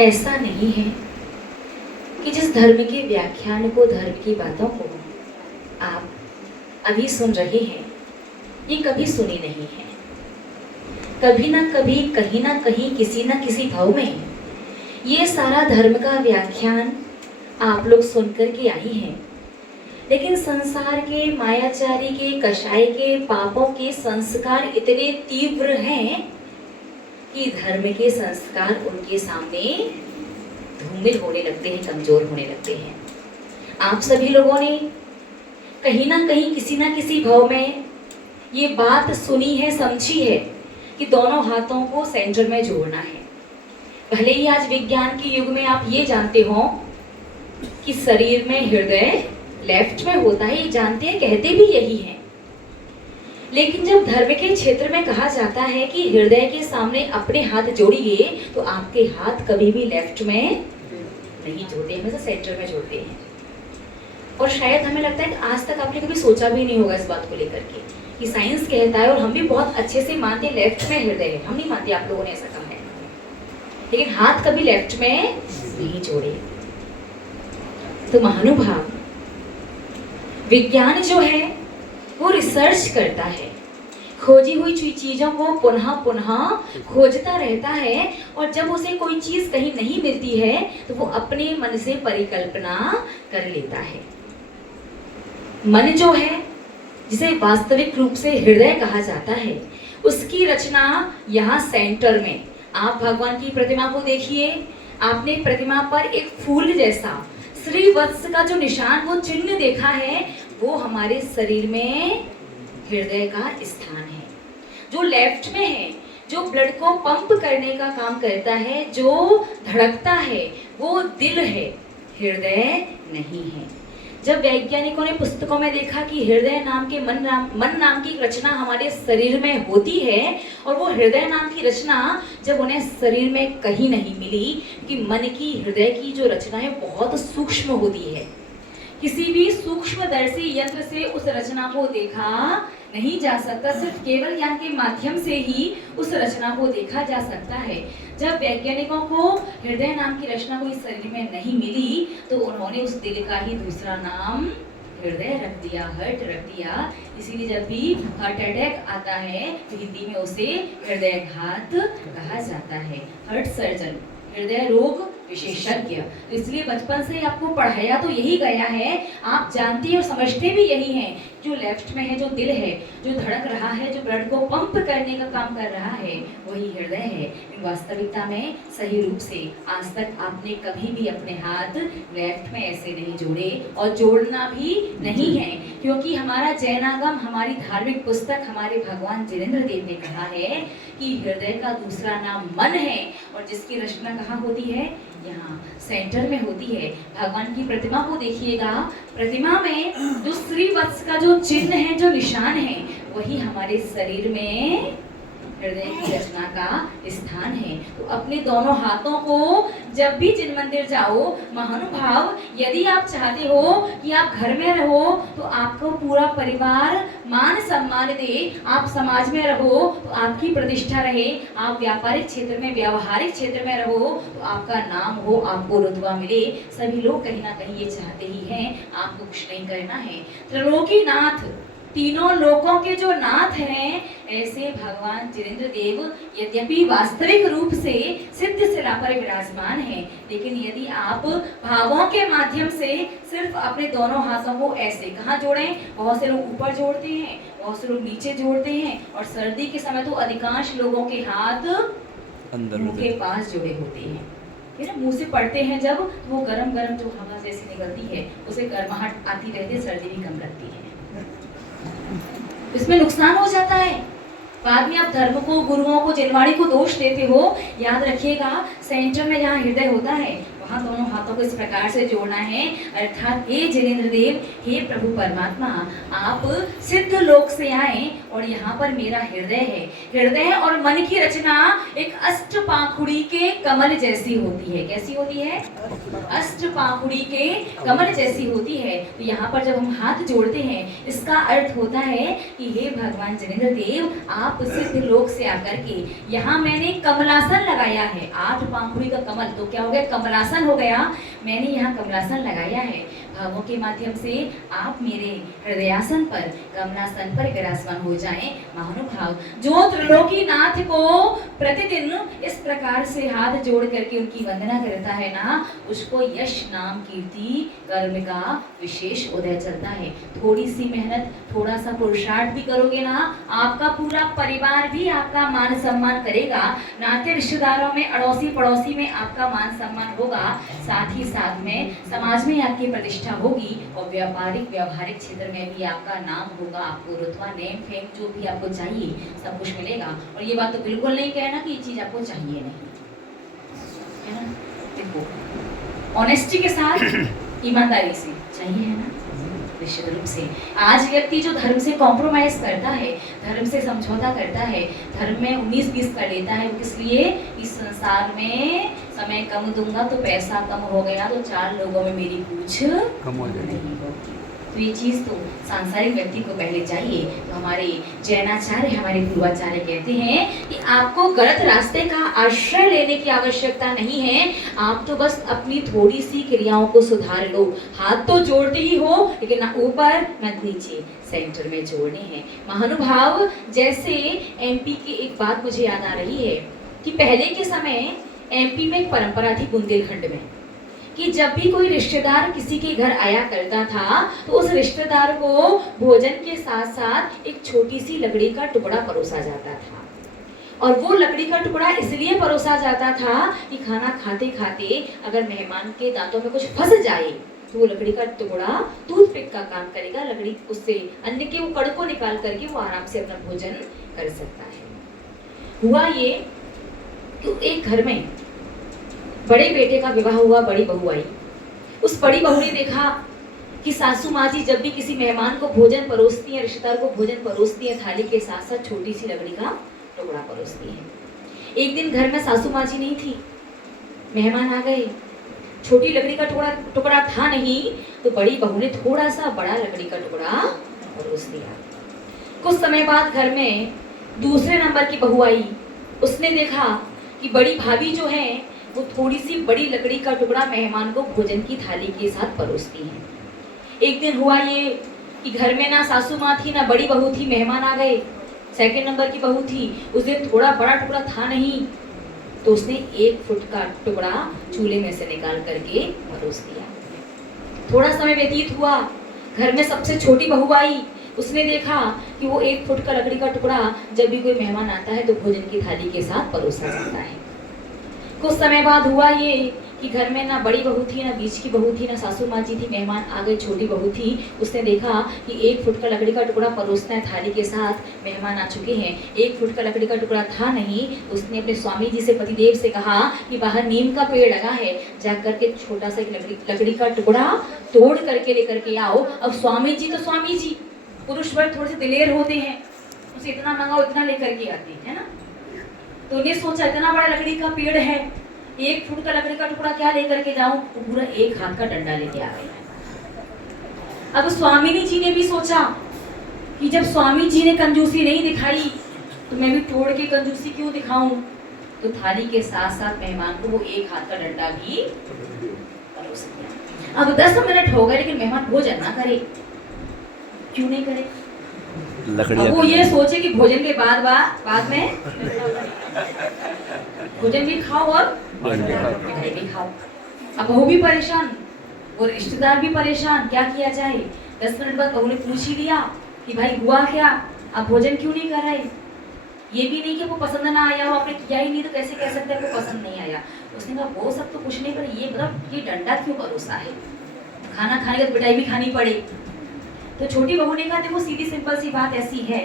ऐसा नहीं है कि जिस धर्म के व्याख्यान को, धर्म की बातों को आप अभी सुन रहे हैं, ये कभी सुनी नहीं है। कभी ना कभी, कहीं ना कहीं, किसी ना किसी भाव में ये सारा धर्म का व्याख्यान आप लोग सुन कर के आई हैं। लेकिन संसार के, मायाचारी के, कषाय के, पापों के संस्कार इतने तीव्र हैं कि धर्म के संस्कार उनके सामने धूमिल होने लगते हैं, कमजोर होने लगते हैं। आप सभी लोगों ने कहीं ना कहीं, किसी ना किसी भाव में ये बात सुनी है, समझी है कि दोनों हाथों को सेंटर में जोड़ना है। भले ही आज विज्ञान के युग में आप ये जानते हो कि शरीर में हृदय लेफ्ट में होता है, ये जानते हैं, कहते भी यही है। लेकिन जब धर्म के क्षेत्र में कहा जाता है कि हृदय के सामने अपने हाथ जोड़िए, तो आपके हाथ कभी भी लेफ्ट में नहीं जोड़ते, हमेशा सेंटर में जोड़ते हैं। और शायद हमें लगता है कि आज तक आपने कभी सोचा भी नहीं होगा इस बात को लेकर के कि साइंस कहता है, और हम भी बहुत अच्छे से मानते, लेफ्ट में हृदय है। हम नहीं मानते, आप लोगों ने ऐसा कहा है, लेकिन हाथ कभी लेफ्ट में नहीं जोड़े। तो महानुभाव, विज्ञान जो है वो रिसर्च करता है, खोजी हुई चीजों को पुनः पुनः खोजता रहता है, और जब उसे कोई चीज कहीं नहीं मिलती है तो वो अपने मन से परिकल्पना कर लेता है। मन जो है, जिसे वास्तविक रूप से हृदय कहा जाता है, उसकी रचना यहाँ सेंटर में। आप भगवान की प्रतिमा को देखिए, आपने प्रतिमा पर एक फूल जैसा श्रीवत्स का जो निशान, वो चिन्ह देखा है, वो हमारे शरीर में हृदय का स्थान है, जो लेफ्ट में है, जो ब्लड को पंप करने का काम करता है, जो धड़कता है, वो दिल है, हृदय नहीं है। जब वैज्ञानिकों ने पुस्तकों में देखा कि हृदय नाम के मन नाम की रचना हमारे शरीर में होती है, और वो हृदय नाम की रचना जब उन्हें शरीर में कहीं नहीं मिली, कि मन की, हृदय की जो रचना है बहुत सूक्ष्म होती है, किसी भी सूक्ष्मदर्शी यंत्र से उस रचना को देखा नहीं जा सकता, सिर्फ केवल ज्ञान के माध्यम से ही उस रचना को देखा जा सकता है। जब वैज्ञानिकों को हृदय नाम की रचना कोई शरीर में नहीं मिली, तो उन्होंने उस दिल का ही दूसरा नाम हृदय रख दिया, हार्ट रख दिया। इसीलिए जब भी हार्ट अटैक आता है तो हिंदी में उसे हृदयाघात कहा जाता है। हार्ट सर्जन, हृदय रोग विशेषज्ञ। तो इसलिए बचपन से आपको पढ़ाया तो यही गया है, आप जानते और समझते भी यही हैं, जो लेफ्ट में है, जो दिल है, जो धड़क रहा है, जो ब्लड को पंप करने का काम कर रहा है, वही हृदय है। वास्तविकता में सही रूप से आज तक आपने कभी भी अपने हाथ लेफ्ट में ऐसे नहीं जोड़े, और जोड़ना भी नहीं है, क्योंकि हमारा जैनागम, हमारी धार्मिक पुस्तक, हमारे भगवान जिनेंद्र देव ने कहा है कि हृदय का दूसरा नाम मन है, और जिसकी रचना कहाँ होती है, यहाँ सेंटर में होती है। भगवान की प्रतिमा को देखिएगा, प्रतिमा में जो श्रीवत्स का जो चिन्ह है, जो निशान है, वही हमारे शरीर में हृदय की रचना का स्थान है। तो अपने दोनों हाथों को जब भी जिन मंदिर जाओ, महानुभाव, यदि आप चाहते हो कि आप घर में रहो तो आपको पूरा परिवार मान सम्मान दे, आप समाज में रहो तो आपकी प्रतिष्ठा रहे, आप व्यापारिक क्षेत्र में, व्यावहारिक क्षेत्र में रहो तो आपका नाम हो, आपको रुतबा मिले, सभी लोग कहीं ना कहीं ये चाहते ही हैं। आपको कुछ नहीं करना है। त्रिलोकीनाथ, तीनों लोकों के जो नाथ हैं, ऐसे भगवान जिनेंद्र देव यद्यपि वास्तविक रूप से सिद्ध शिला पर विराजमान हैं, लेकिन यदि आप भावों के माध्यम से सिर्फ अपने दोनों हाथों को ऐसे कहाँ जोड़ें, बहुत से लोग ऊपर जोड़ते हैं, बहुत से लोग नीचे जोड़ते हैं, और सर्दी के समय तो अधिकांश लोगों के हाथ मुंह के पास जुड़े होते हैं। ये ना मुंह से पड़ते हैं जब, तो वो गरम गरम जो हवा जैसी निकलती है, उसे गर्माहट आती रहती है, सर्दी भी कम लगती है। इसमें नुकसान हो जाता है। बाद में आप धर्म को, गुरुओं को, जिनवाड़ी को दोष देते हो। याद रखिएगा, सेंटर में जहाँ हृदय होता है, वहाँ दोनों हाथों को इस प्रकार से जोड़ना है, अर्थात हे जिनेंद्र देव, हे प्रभु परमात्मा, आप सिद्ध लोक से आए और यहाँ पर मेरा हृदय है। हृदय और मन की रचना एक अष्टपाखुड़ी के कमल जैसी होती है। कैसी होती है? अष्टपाखुड़ी के कमल जैसी होती है। तो यहाँ पर जब हम हाथ जोड़ते हैं, इसका अर्थ होता है कि हे भगवान जगेंद्र देव, आप सिद्ध लोक से आकर के यहाँ मैंने कमलासन लगाया है। 8 पाखुड़ी का कमल तो क्या हो गया? कमलासन हो गया। मैंने यहाँ कमलासन लगाया है। भावों के माध्यम से आप मेरे हृदयासन पर, कमलासन पर विराजमान हो जाएं। महानुभाव, जो त्रिलोकीनाथ को प्रतिदिन इस प्रकार से हाथ जोड़ करके उनकी वंदना करता है ना, उसको यश, नाम, कीर्ति, कर्म का विशेष उदय चलता है। थोड़ी सी मेहनत, थोड़ा सा पुरुषार्थ भी करोगे ना, आपका पूरा परिवार भी आपका मान सम्मान करेगा। नाते रिश्तेदारों में, अड़ोसी पड़ोसी में आपका मान सम्मान होगा। साथ ही साथ में समाज में आपकी प्रतिष्ठा होगी और व्यापारिक व्यवहारिक क्षेत्र में भी आपका नाम होगा। आपको रुतबा, नेम, फेम जो भी आपको चाहिए सब कुछ मिलेगा। और ये बात तो बिल्कुल नहीं कहना कि ये चीज आपको चाहिए नहीं, है ना? देखो, ऑनेस्टी के साथ, ईमानदारी से चाहिए, है ना? निश्चित रूप से आज व्यक्ति जो धर्म से कॉम्प्रोमाइज करता है, धर्म से समझौता करता है, धर्म में 19-20 कर लेता है, वो किस लिए? इस संसार में समय कम दूंगा तो पैसा कम हो गया तो 4 लोगों में मेरी पूछ कम हो जाएगी। तो ये चीज तो सांसारिक व्यक्ति को पहले चाहिए। तो हमारे जैनाचार्य, हमारे पूर्वाचार्य कहते हैं कि आपको गलत रास्ते का आश्रय लेने की आवश्यकता नहीं है। आप तो बस अपनी थोड़ी सी क्रियाओं को सुधार लो। हाथ तो जोड़ते ही हो, लेकिन ना ऊपर ना नीचे, सेंटर में जोड़ने हैं। महानुभाव, जैसे एमपी की एक बात मुझे याद आ रही है कि पहले के समय एमपी में एक परंपरा थी बुंदेलखंड में कि जब भी कोई रिश्तेदार किसी के घर आया करता था तो उस रिश्तेदार को भोजन के साथ साथ एक छोटी सी लकड़ी का टुकड़ा परोसा जाता था। और वो लकड़ी का टुकड़ा इसलिए परोसा जाता था कि खाना खाते खाते अगर मेहमान के दांतों में कुछ फंस जाए तो वो लकड़ी का टुकड़ा टूथपिक का काम करेगा। लकड़ी उससे अन्न के वो कण को निकाल करके वो आराम से अपना भोजन कर सकता है। हुआ ये कि एक घर में बड़े बेटे का विवाह हुआ, बड़ी बहू आई। उस बड़ी बहू ने देखा कि सासू माँ जी जब भी किसी मेहमान को भोजन परोसती हैं, रिश्तेदार को भोजन परोसती हैं, थाली के साथ साथ छोटी सी लकड़ी का टुकड़ा परोसती हैं। एक दिन घर में सासू माँ जी नहीं थी, मेहमान आ गए, छोटी लकड़ी का टुकड़ा था नहीं, तो बड़ी बहू ने थोड़ा सा बड़ा लकड़ी का टुकड़ा परोस दिया। कुछ समय बाद घर में दूसरे नंबर की बहू आई। उसने देखा कि बड़ी भाभी जो है वो थोड़ी सी बड़ी लकड़ी का टुकड़ा मेहमान को भोजन की थाली के साथ परोसती हैं। एक दिन हुआ ये कि घर में ना सासू माँ थी ना बड़ी बहू थी, मेहमान आ गए। सेकंड नंबर की बहू थी, उस दिन थोड़ा बड़ा टुकड़ा था नहीं, तो उसने 1 फुट का टुकड़ा चूल्हे में से निकाल करके परोस दिया। थोड़ा समय व्यतीत हुआ, घर में सबसे छोटी बहू आई। उसने देखा कि वो 1 फुट का लकड़ी का टुकड़ा जब भी कोई मेहमान आता है तो भोजन की थाली के साथ परोसा जाता है। कुछ समय बाद हुआ ये कि घर में ना बड़ी बहू थी, ना बीच की बहू थी, ना सासू माँ जी थी, मेहमान आ गए, छोटी बहू थी। उसने देखा कि 1 फुट का लकड़ी का टुकड़ा परोसना है थाली के साथ, मेहमान आ चुके हैं, 1 फुट का लकड़ी का टुकड़ा था नहीं। उसने अपने स्वामी जी से, पतिदेव से कहा कि बाहर नीम का पेड़ लगा है, जा करके छोटा सा एक लकड़ी का टुकड़ा तोड़ करके लेकर के आओ। अब स्वामी जी तो स्वामी जी, पुरुष वर्ग थोड़े से दिलेर होते हैं, उसे इतना मंगाओ इतना लेकर के आते हैं ना। तो उन्हें सोचा इतना बड़ा लकड़ी का पेड़ है, 1 फुट का लकड़ी का टुकड़ा क्या लेकर के जाऊं, तो पूरा 1 हाथ का डंडा लेके आ गए। अब स्वामिनी जी ने भी सोचा कि जब स्वामी जी ने कंजूसी नहीं दिखाई तो मैं भी तोड़ के कंजूसी क्यों दिखाऊं। तो थाली के साथ साथ मेहमान को वो 1 हाथ का डंडा भी परोस दिया। अब 10 मिनट हो गए लेकिन मेहमान भोजन ना करे। क्यों नहीं करे? अब वो ये सोचे कि भोजन के बाद में भोजन भी खाओ और मिठाई भी खाओ। अब बहू भी परेशान, वो रिश्तेदार भी परेशान, क्या किया जाए। 10 मिनट बाद बहू ने पूछ ही लिया कि भाई हुआ क्या, आप भोजन क्यों नहीं कर रहे। ये भी नहीं कि वो पसंद ना आया हो, आपने किया ही नहीं तो कैसे कह सकते हैं वो पसंद नहीं आया। उसने कहा वो सब तो कुछ नहीं, पर ये मतलब ये डंडा क्यों परोसा है, खाना खाने के मिठाई भी खानी पड़े। तो छोटी बहू ने कहा देखो सीधी सिंपल सी बात ऐसी है,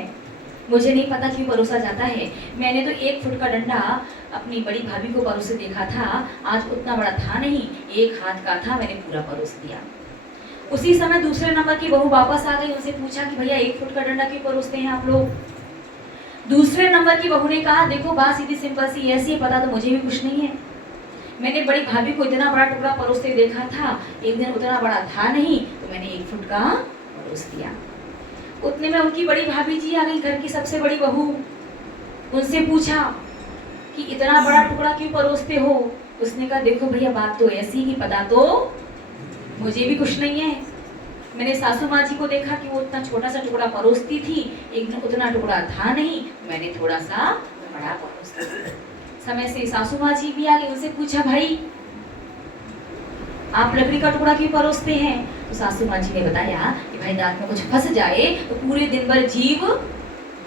मुझे नहीं पता क्यों परोसा जाता है। मैंने तो 1 फुट का डंडा अपनी बड़ी भाभी को परोसे देखा था, आज उतना बड़ा था नहीं, 1 हाथ का था, मैंने पूरा परोस दिया। उसी समय दूसरे नंबर की बहू वापस आ गई, उनसे पूछा कि भैया 1 फुट का डंडा क्यों परोसते हैं आप लोग। दूसरे नंबर की बहू ने कहा, देखो बात सीधी सिंपल सी ऐसी है, पता तो मुझे भी कुछ नहीं है। मैंने बड़ी भाभी को इतना बड़ा टुकड़ा परोसते देखा था, एक दिन उतना बड़ा था नहीं तो मैंने 1 फुट का परोस दिया। उतने में उनकी बड़ी भाभी जी आ गई, घर की सबसे बड़ी बहू। उनसे पूछा कि इतना बड़ा टुकड़ा क्यों परोसते हो? उसने कहा, देखो भैया बात तो ऐसी कि पता तो मुझे भी कुछ नहीं है। मैंने सासू माँ जी को देखा कि वो इतना छोटा सा टुकड़ा परोसती थी, एक दिन उतना टुकड़ा था नहीं, मैंने थोड़ा सा बड़ा परोस दिया। समय से सासू माँ जी भी आ गई, उनसे पूछा, भाई आप लकड़ी का टुकड़ा क्यों परोसते हैं? तो सासू माँ जी ने बताया कि भाई दांत में कुछ फंस जाए तो पूरे दिन भर जीभ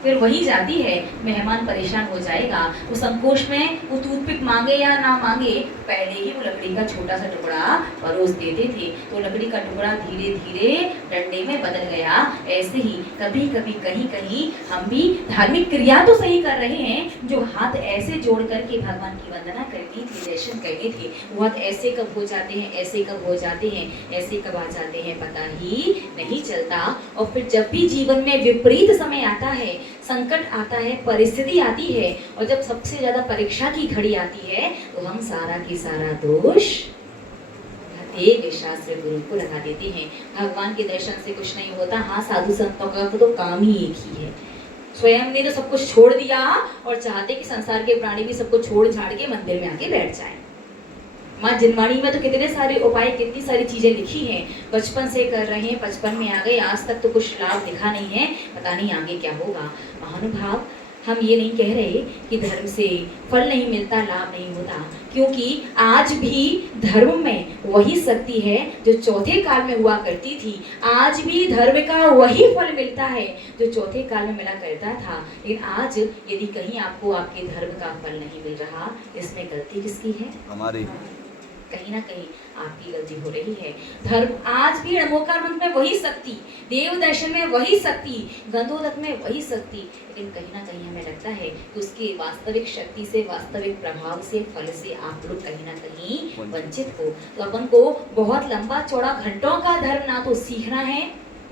फिर वही जाती है, मेहमान परेशान हो जाएगा। तो संकोच में वो टूथपिक मांगे या ना मांगे, पहले ही वो लकड़ी का छोटा सा टुकड़ा परोस देते थे। तो लकड़ी का टुकड़ा धीरे धीरे डंडे में बदल गया। ऐसे ही कभी कभी कहीं कहीं हम भी धार्मिक क्रिया तो सही कर रहे हैं, जो हाथ ऐसे जोड़ करके भगवान की वंदना करनी थी, दर्शन करने थे, वो हाथ ऐसे कब हो जाते हैं, ऐसे कब हो जाते हैं, ऐसे कब आ जाते हैं, पता ही नहीं चलता। और फिर जब भी जीवन में विपरीत समय आता है, संकट आता है, परिस्थिति आती है, और जब सबसे ज्यादा परीक्षा की घड़ी आती है, तो हम सारा की सारा दोष एक शास्त्र गुरु को लगा देते हैं। भगवान के दर्शन से कुछ नहीं होता। हाँ, साधु संतों का तो काम ही एक ही है। स्वयं ने तो सब कुछ छोड़ दिया और चाहते कि संसार के प्राणी भी सबको छोड़ छाड़ के मंदिर में आके बैठ जाए। माँ जिनवाणी में तो कितने सारे उपाय, कितनी सारी चीजें लिखी हैं, बचपन से कर रहे हैं, 55 में आ गए, आज तक तो कुछ लाभ लिखा नहीं है, पता नहीं आगे क्या होगा। महानुभाव, हम ये नहीं कह रहे कि धर्म से फल नहीं मिलता, लाभ नहीं होता, क्योंकि आज भी धर्म में वही शक्ति है जो चौथे काल में हुआ करती थी। आज भी धर्म का वही फल मिलता है जो चौथे काल में मिला करता था। लेकिन आज यदि कहीं आपको आपके धर्म का फल नहीं मिल रहा, इसमें गलती किसकी है? हमारी। कहीं ना कहीं आपकी गलती हो रही है। धर्म आज भी नमोकार मंत्र में वही शक्ति, देव दर्शन में वही शक्ति, गंधोदक में वही शक्ति, लेकिन कहीं ना कहीं हमें लगता है कि उसकी वास्तविक शक्ति से, वास्तविक प्रभाव से, फल से आप लोग कहीं ना कहीं वंचित हो। तो अपन को बहुत लंबा चौड़ा घंटों का धर्म ना तो सीखना है,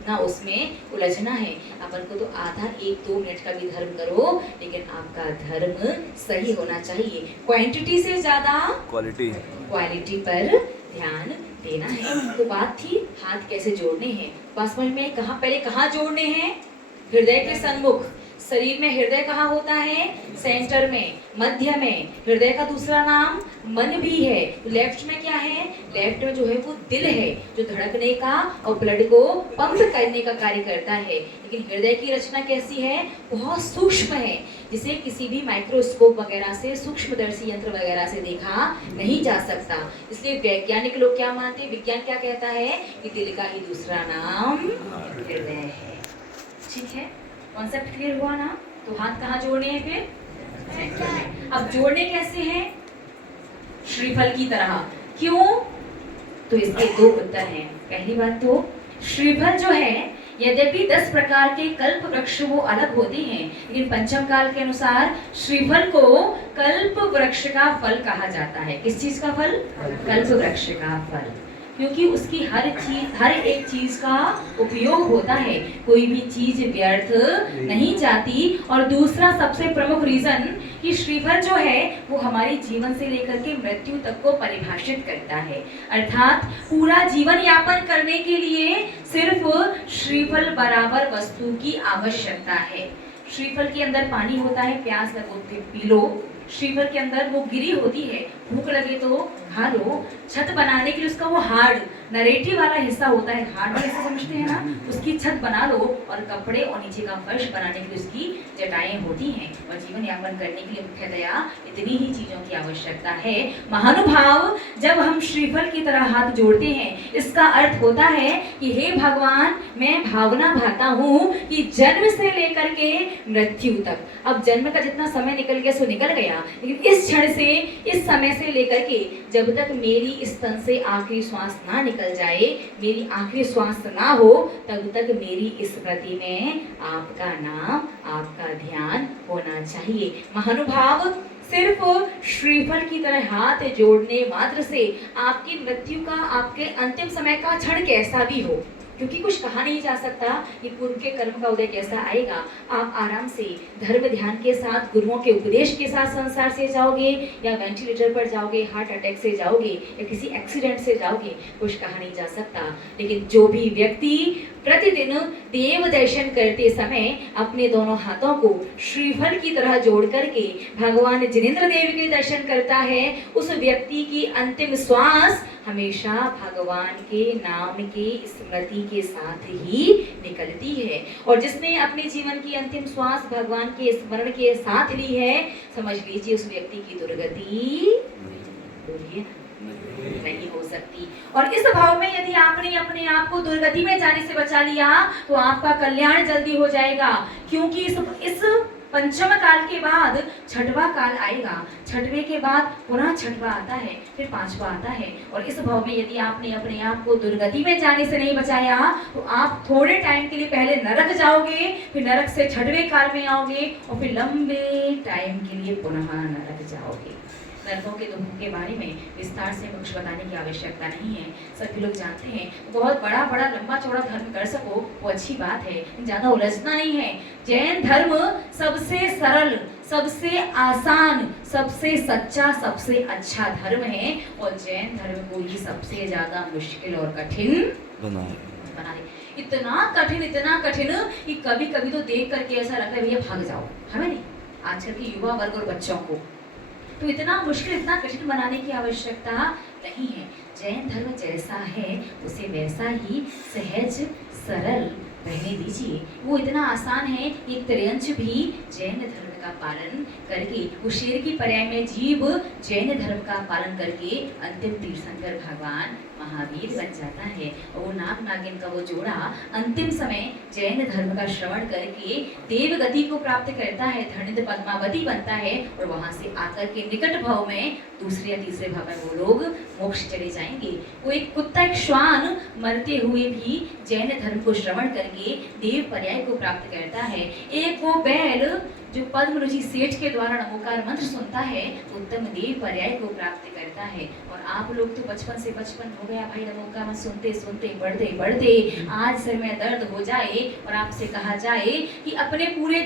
ना उसमें उलझना है। अपन को तो आधा 1-2 मिनट का भी धर्म करो, लेकिन आपका धर्म सही होना चाहिए। क्वांटिटी से ज्यादा क्वालिटी पर ध्यान देना है। तो बात थी हाथ कैसे जोड़ने हैं। बस समझ में पहले कहाँ जोड़ने हैं? हृदय के सन्मुख। शरीर में हृदय कहाँ होता है? सेंटर में, मध्य में। हृदय का दूसरा नाम मन भी है। लेफ्ट में क्या है? लेफ्ट में जो है वो दिल है, जो धड़कने का और ब्लड को पंप करने का कार्य करता है। लेकिन हृदय की रचना कैसी है? बहुत सूक्ष्म है, जिसे किसी भी माइक्रोस्कोप वगैरह से, सूक्ष्मदर्शी यंत्र वगैरह से देखा नहीं जा सकता। इसलिए वैज्ञानिक लोग क्या मानते हैं? विज्ञान क्या कहता है कि दिल का ही दूसरा नाम हृदय है। ठीक है, कॉन्सेप्ट क्लियर हुआ ना? तो हाथ कहाँ जोड़ने हैं फिर? सेंटर में। अब जोड़ने कैसे हैं? श्रीफल की तरह। क्यों? तो इसके 2 उत्तर हैं। पहली बात तो श्रीफल जो है, यद्यपि 10 प्रकार के कल्प वृक्ष वो अलग होते हैं, लेकिन पंचम काल के अनुसार श्रीफल को कल्प वृक्ष का फल कहा जाता है। किस चीज का फल? कल्प वृक्ष का फल, क्योंकि उसकी हर एक चीज का उपयोग होता है, कोई भी चीज व्यर्थ नहीं जाती। और दूसरा सबसे प्रमुख रीजन कि श्रीफल जो है वो हमारे जीवन से लेकर के मृत्यु तक को परिभाषित करता है। अर्थात पूरा जीवन यापन करने के लिए सिर्फ श्रीफल बराबर वस्तु की आवश्यकता है। श्रीफल के अंदर पानी होता है, प्यास लगोगे पी लो। श्रीफल के अंदर वो गिरी होती है, भूख लगे तो खा लो। छत बनाने के लिए उसका वो हार्ड नरेटिव वाला हिस्सा होता है, हार्ड वाला हिस्सा समझते हैं ना, उसकी छत बना लो। और कपड़े और नीचे का फर्श बनाने के लिए उसकी जटाएं होती हैं। और जीवन यापन करने के लिए मुख्यतया इतनी ही चीजों की आवश्यकता है। महानुभाव, जब हम श्रीफल की तरह हाथ जोड़ते हैं, इसका अर्थ होता है कि हे भगवान, मैं भावना भाता हूँ कि जन्म से लेकर के मृत्यु तक, अब जन्म का जितना समय निकल गया सो निकल गया, लेकिन इस क्षण से, इस समय से लेकर के जब तक मेरी स्तन से आखिरी श्वास ना निकल जाए, मेरी आखिरी श्वास ना हो, तब तक मेरी स्मृति में आपका नाम, आपका ध्यान होना चाहिए। महानुभाव, सिर्फ श्रीफल की तरह हाथ जोड़ने मात्र से आपकी मृत्यु का, आपके अंतिम समय का क्षण कैसा भी हो, क्योंकि कुछ कहा नहीं जा सकता कि पूर्व के कर्म का उदय कैसा आएगा। आप आराम से धर्म ध्यान के साथ, गुरुओं के उपदेश के साथ संसार से जाओगे, या वेंटिलेटर पर जाओगे, हार्ट अटैक से जाओगे, या किसी एक्सीडेंट से जाओगे, कुछ कहा नहीं जा सकता। लेकिन जो भी व्यक्ति प्रतिदिन देव दर्शन करते समय अपने दोनों हाथों को श्रीफल की तरह जोड़ करके भगवान जिनेंद्र देव के दर्शन करता है, उस व्यक्ति की अंतिम श्वास हमेशा भगवान के नाम की स्मृति के साथ ही निकलती है। और जिसने अपने जीवन की अंतिम श्वास भगवान के स्मरण के साथ ली है, समझ लीजिए उस व्यक्ति की दुर्गति नहीं हो सकती। और इस भाव में यदि आपने अपने आप को दुर्गति में जाने से बचा लिया तो आपका कल्याण जल्दी हो जाएगा। क्योंकि इस पंचम काल के बाद छठवां काल आएगा, छठवें के बाद पुनः छठवां आता है, फिर पांचवा आता है। और इस भाव में यदि आपने अपने आप को दुर्गति में जाने से नहीं बचाया तो आप थोड़े टाइम के लिए पहले नरक जाओगे, फिर नरक से छठवें काल में आओगे, और फिर लंबे टाइम के लिए पुनः नरक जाओगे। नरकों के दुखों के बारे में विस्तार से कुछ बताने की आवश्यकता नहीं है, सभी लोग जानते हैं। बहुत बड़ा लंबा चौड़ा धर्म कर सको वो अच्छी बात है, ज्यादा उलझना नहीं है। जैन धर्म सबसे सरल, सबसे आसान, सबसे सच्चा, सबसे अच्छा धर्म है, और जैन धर्म को ही सबसे ज्यादा मुश्किल और कठिन बना दे। इतना कठिन कि कभी कभी तो देख करके ऐसा लगता है भैया भाग जाओ, हमें नहीं, आजकल के युवा वर्ग और बच्चों को तो इतना मुश्किल, इतना कठिन बनाने की आवश्यकता नहीं है। जैन धर्म जैसा है उसे वैसा ही सहज सरल रहने दीजिए। वो इतना आसान है, एक त्रियंच भी जैन धर्म का पालन करके, वो शेर की पर्याय में जीव जैन धर्म का पालन करके अंतिम तीर्थंकर भगवान महावीर बन जाता है। और वो नाग नागिन का वो जोड़ा अंतिम समय जैन धर्म का श्रवण करके देव गति को प्राप्त करता है, धरणित पद्मावती बनता है, और वहां से आकर के निकट भाव में दूसरे या तीसरे भाव में वो लोग मोक्ष चले जाएंगे। वो एक कुत्ता, एक श्वान मरते हुए भी जैन धर्म को श्रवण करके देव पर्याय को प्राप्त करता है। एक वो बैल जो पद्म ऋषि सेठ के द्वारा नमोकार मंत्र सुनता है, उत्तम देव पर्याय को प्राप्त करता है। और आप लोग तो बचपन से बचपन हो गया भाई, नमोकार मंत्र सुनते सुनते बढ़ते आज सर में दर्द हो जाए और आपसे कहा जाए कि अपने पूरे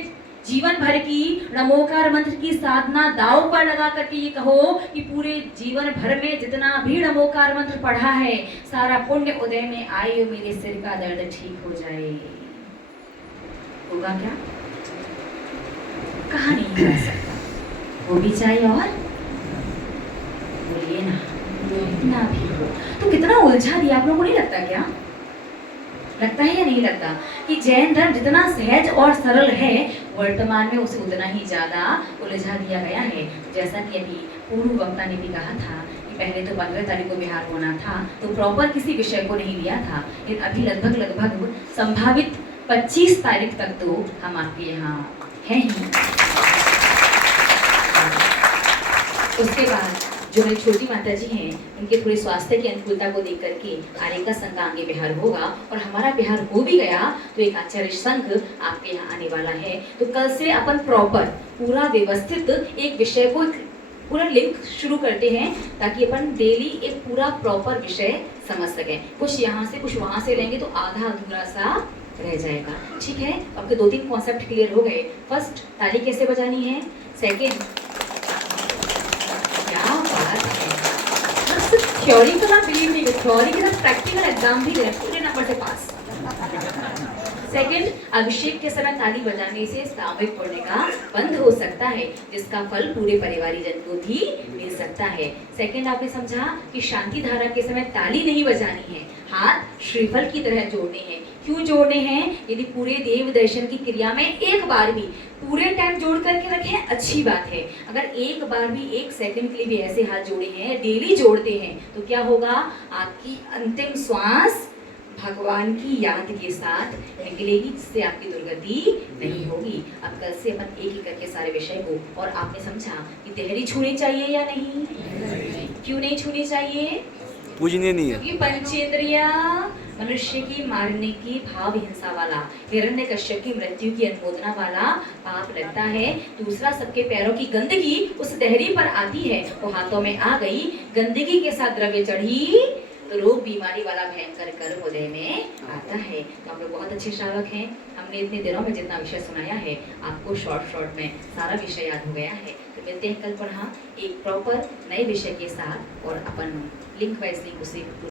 जीवन भर की नमोकार मंत्र की साधना दांव पर लगा करके ये कहो कि पूरे जीवन भर में जितना भी नमोकार मंत्र पढ़ा है, सारा पुण्य उदय में आए और मेरे सिर का दर्द ठीक हो जाए, होगा क्या? कहा नहीं जा सकता। वो भी चाहिए और बोलिए ना भी हो तो कितना उलझा दिया, आप लोगों को नहीं लगता क्या? लगता है या नहीं लगता कि जैन धर्म जितना सहज और सरल है, वर्तमान में उसे उतना ही ज्यादा उलझा दिया गया है। जैसा कि अभी पूर्व वक्ता ने भी कहा था कि पहले तो 15 तारीख को बिहार होना था, तो प्रॉपर किसी विषय को नहीं लिया था, लेकिन अभी लगभग संभावित 25 तारीख तक तो हम आपके यहाँ हैं ही। उसके बाद जो मेरी छोटी माता जी हैं, उनके थोड़े स्वास्थ्य की अनुकूलता को देख करके आरेका संघ का आगे बिहार होगा, और हमारा बिहार हो भी गया तो एक आचार्य संघ आपके यहाँ आने वाला है। तो कल से अपन प्रॉपर पूरा व्यवस्थित एक विषय को पूरा लिंक शुरू करते हैं, ताकि अपन डेली एक पूरा प्रॉपर विषय समझ सकें। कुछ यहाँ से कुछ वहाँ से लेंगे तो आधा अधूरा सा रह जाएगा। ठीक है, आपके 2-3 कॉन्सेप्ट क्लियर हो गए। फर्स्ट, ताली कैसे बजानी है। सेकेंड, थ्योरी को ना बिलीव नहीं करो, थ्योरी के साथ प्रैक्टिकल एग्जाम भी दे पूरे नंबर से पास। सेकंड, अभिषेक के समय ताली बजाने से सामूहिक पुण्य का बंद हो सकता है, जिसका फल पूरे परिवारीजन को भी मिल सकता है। सेकंड, आपने समझा कि शांति धारा के समय ताली नहीं बजानी है, हाथ श्रीफल की तरह जोड़ने हैं। क्यों जोड़ने हैं? यदि पूरे देव दर्शन की क्रिया में एक बार भी पूरे टाइम जोड़ करके रखें, अच्छी बात है। अगर एक बार भी 1 सेकंड के लिए भी ऐसे हाथ जोड़े हैं, डेली जोड़ते हैं, तो क्या होगा? आपकी अंतिम श्वास भगवान की याद के साथ निकलेगी, जिससे आपकी दुर्गति नहीं होगी। अब कल से अपन एक एक करके सारे विषय को, और आपने समझा कि देहरी छूनी चाहिए या नहीं? क्यों नहीं छूनी चाहिए? पूजनीय नहीं है, क्योंकि पंचेंद्रिया मनुष्य की मारने की भाव हिंसा वाला, हिरण्यकश्यप की मृत्यु की अनुमोदना वाला पाप लगता है। दूसरा, सबके पैरों की गंदगी उस देहरी पर आती है, वो हाथों में आ गई, गंदगी के साथ द्रव्य चढ़ी तो रोग बीमारी वाला भयंकर कर्म हृदय में आता है। तो आप लोग बहुत अच्छे श्रावक हैं। हमने इतने दिनों में जितना विषय सुनाया है आपको शॉर्ट में सारा विषय याद हो गया है। तो मिलते हैं कल पुनः एक प्रॉपर नए विषय के साथ और अपन लिंक वाइज लिंक उसे